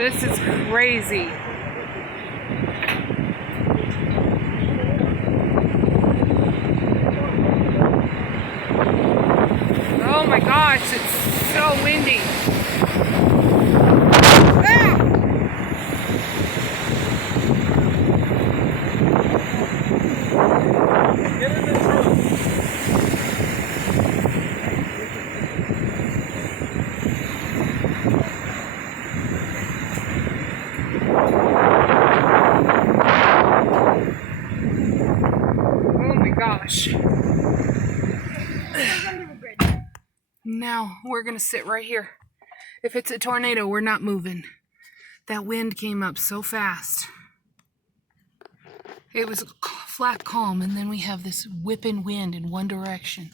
This is crazy. Oh my gosh, it's so windy. Ah! Get in the truck. Oh my gosh. Now we're gonna sit right here. If it's a tornado, we're not moving. That wind came up so fast. It was flat calm, and then we have this whipping wind in one direction.